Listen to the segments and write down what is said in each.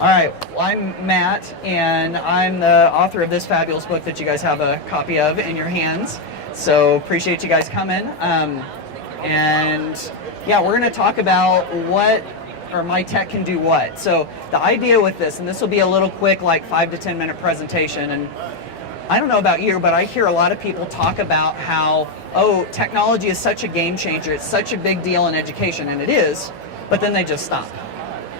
All right, well, I'm Matt, and I'm the author of this fabulous book that you guys have a copy of in your hands. So appreciate you guys coming. And yeah, we're going to talk about my tech can do what. So the idea with this, and this will be a little quick, like 5 to 10 minute presentation, and I don't know about you, but I hear a lot of people talk about how, oh, technology is such a game changer, it's such a big deal in education, and it is, but then they just stop.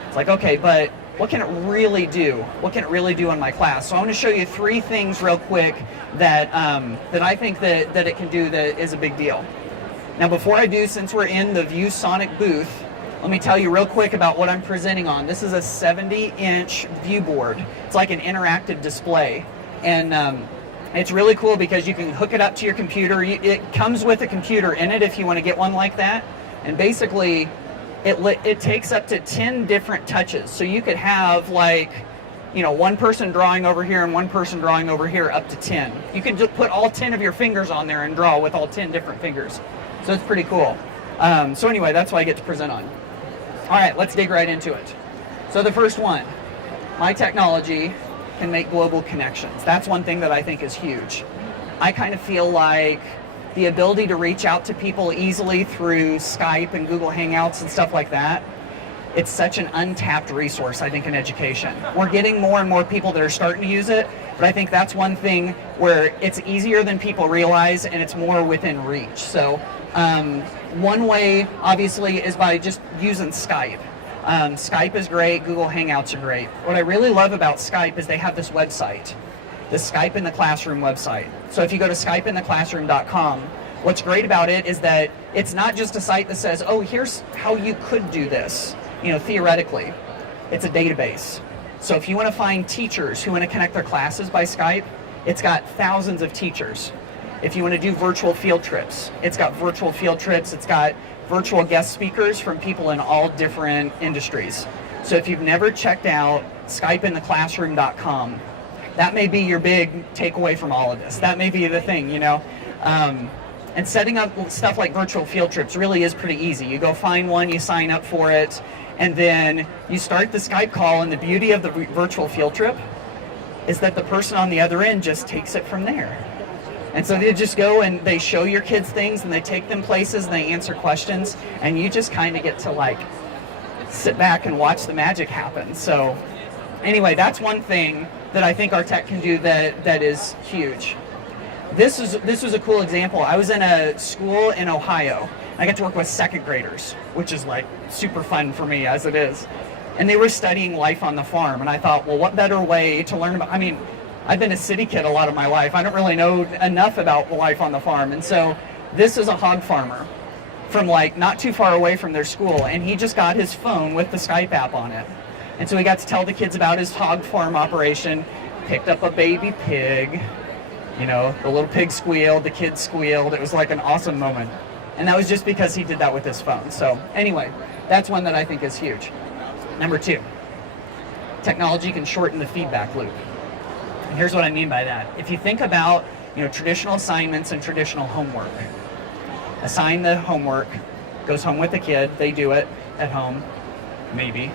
It's like, okay, but what can it really do? What can it really do in my class? So I want to show you 3 things real quick that I think that it can do that is a big deal. Now before I do, since we're in the ViewSonic booth, let me tell you real quick about what I'm presenting on. This is a 70-inch view board. It's like an interactive display. And it's really cool because you can hook it up to your computer. It comes with a computer in it if you want to get one like that. And basically, it takes up to 10 different touches. So you could have one person drawing over here and one person drawing over here up to 10. You can just put all 10 of your fingers on there and draw with all 10 different fingers. So it's pretty cool. So anyway, that's what I get to present on. All right, let's dig right into it. So the first one, my technology can make global connections. That's one thing that I think is huge. I kind of feel like the ability to reach out to people easily through Skype and Google Hangouts and stuff like that, it's such an untapped resource, I think, in education. We're getting more and more people that are starting to use it, but I think that's one thing where it's easier than people realize and it's more within reach. So one way, obviously, is by just using Skype. Skype is great, Google Hangouts are great. What I really love about Skype is they have this website, the Skype in the Classroom website. So if you go to skypeintheclassroom.com, what's great about it is that it's not just a site that says, oh, here's how you could do this, theoretically. It's a database. So if you want to find teachers who want to connect their classes by Skype, it's got thousands of teachers. If you want to do virtual field trips, it's got virtual field trips. It's got virtual guest speakers from people in all different industries. So if you've never checked out skypeintheclassroom.com, that may be your big takeaway from all of this. That may be the thing, And setting up stuff like virtual field trips really is pretty easy. You go find one, you sign up for it, and then you start the Skype call, and the beauty of the virtual field trip is that the person on the other end just takes it from there. And so they just go and they show your kids things and they take them places and they answer questions, and you just kind of get to sit back and watch the magic happen. So anyway, that's one thing that I think our tech can do that is huge. This was a cool example. I was in a school in Ohio. I got to work with 2nd graders, which is super fun for me as it is. And they were studying life on the farm, and I thought, well, what better way to learn about, I've been a city kid a lot of my life. I don't really know enough about life on the farm. And so this is a hog farmer from not too far away from their school, and he just got his phone with the Skype app on it. And so he got to tell the kids about his hog farm operation, picked up a baby pig, the little pig squealed, the kids squealed. It was an awesome moment. And that was just because he did that with his phone. So anyway, that's one that I think is huge. Number 2, technology can shorten the feedback loop. And here's what I mean by that. If you think about traditional assignments and traditional homework, assign the homework, goes home with the kid, they do it at home, maybe.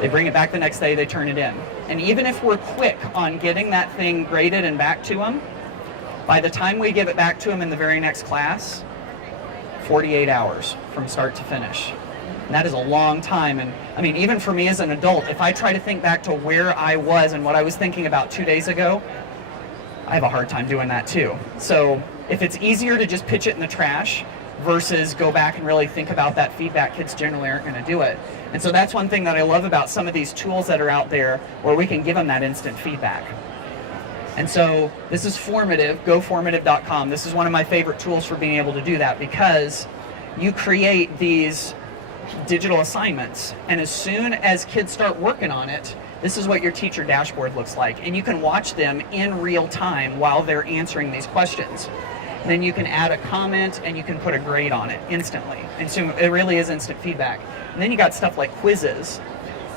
They bring it back the next day, they turn it in. And even if we're quick on getting that thing graded and back to them, by the time we give it back to them in the very next class, 48 hours from start to finish. And that is a long time. And even for me as an adult, if I try to think back to where I was and what I was thinking about 2 days ago, I have a hard time doing that too. So if it's easier to just pitch it in the trash versus go back and really think about that feedback, kids generally aren't going to do it. And so that's one thing that I love about some of these tools that are out there where we can give them that instant feedback. And so this is Formative, Goformative.com. This is one of my favorite tools for being able to do that, because you create these digital assignments, and as soon as kids start working on it, this is what your teacher dashboard looks like, and you can watch them in real time while they're answering these questions. And then you can add a comment and you can put a grade on it instantly, and so it really is instant feedback. And then you got stuff like quizzes,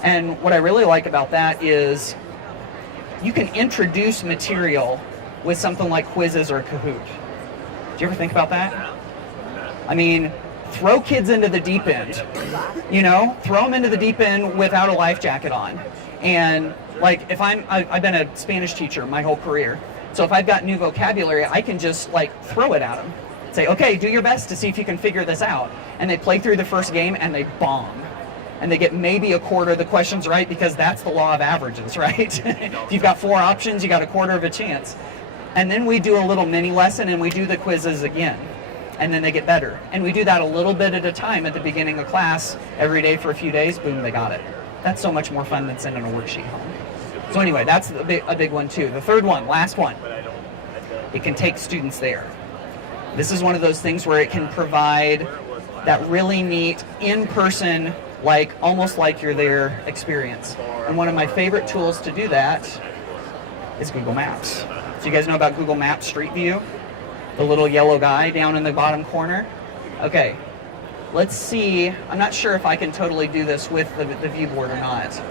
and what I really like about that is you can introduce material with something like quizzes or Kahoot. Do you ever think about that? throw kids into the deep end. You know, throw them into the deep end without a life jacket on. And like if I've been a Spanish teacher my whole career. So if I've got new vocabulary, I can just like throw it at them. Say, okay, do your best to see if you can figure this out. And they play through the first game and they bomb. And they get maybe a quarter of the questions right because that's the law of averages, right? If you've got 4 options, you got a quarter of a chance. And then we do a little mini lesson and we do the quizzes again. And then they get better. And we do that a little bit at a time at the beginning of class, every day for a few days, boom, they got it. That's so much more fun than sending a worksheet home. So anyway, that's a big one too. The third one, last one, it can take students there. This is one of those things where it can provide that really neat in-person, like almost like you're there experience. And one of my favorite tools to do that is Google Maps. So you guys know about Google Maps Street View? The little yellow guy down in the bottom corner? Okay, let's see. I'm not sure if I can totally do this with the viewboard or not,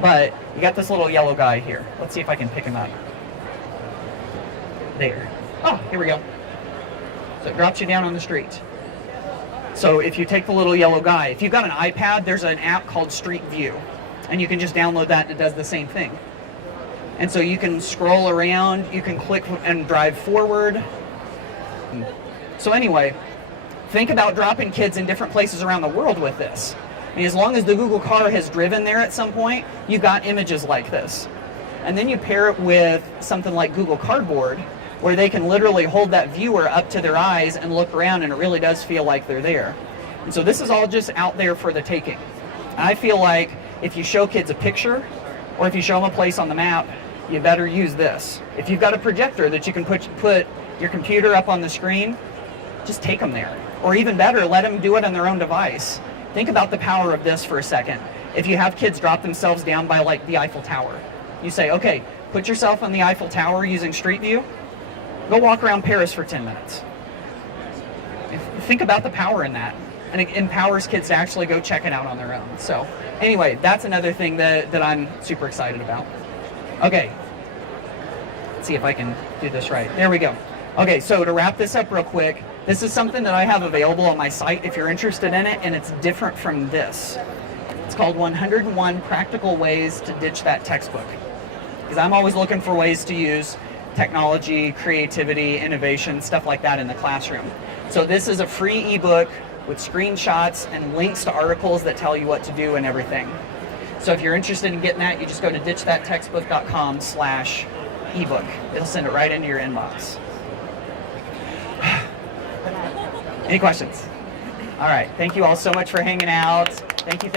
but you got this little yellow guy here. Let's see if I can pick him up. There. Oh, here we go. So it drops you down on the street. So if you take the little yellow guy, if you've got an iPad, there's an app called Street View, and you can just download that and it does the same thing. And so you can scroll around, you can click and drive forward. So anyway, think about dropping kids in different places around the world with this. I mean, as long as the Google car has driven there at some point, you've got images like this. And then you pair it with something like Google Cardboard, where they can literally hold that viewer up to their eyes and look around, and it really does feel like they're there. And so this is all just out there for the taking. I feel like if you show kids a picture, or if you show them a place on the map, you better use this. If you've got a projector that you can put your computer up on the screen, just take them there. Or even better, let them do it on their own device. Think about the power of this for a second. If you have kids drop themselves down by like the Eiffel Tower, you say, okay, put yourself on the Eiffel Tower using Street View, go walk around Paris for 10 minutes. Think about the power in that. And it empowers kids to actually go check it out on their own. So anyway, that's another thing that I'm super excited about. Okay, let's see if I can do this right. There we go. Okay, so to wrap this up real quick, this is something that I have available on my site if you're interested in it, and it's different from this. It's called 101 Practical Ways to Ditch That Textbook. Because I'm always looking for ways to use technology, creativity, innovation, stuff like that in the classroom. So this is a free ebook with screenshots and links to articles that tell you what to do and everything. So if you're interested in getting that, you just go to ditchthattextbook.com/ebook. It'll send it right into your inbox. Any questions? All right, thank you all so much for hanging out. Thank you.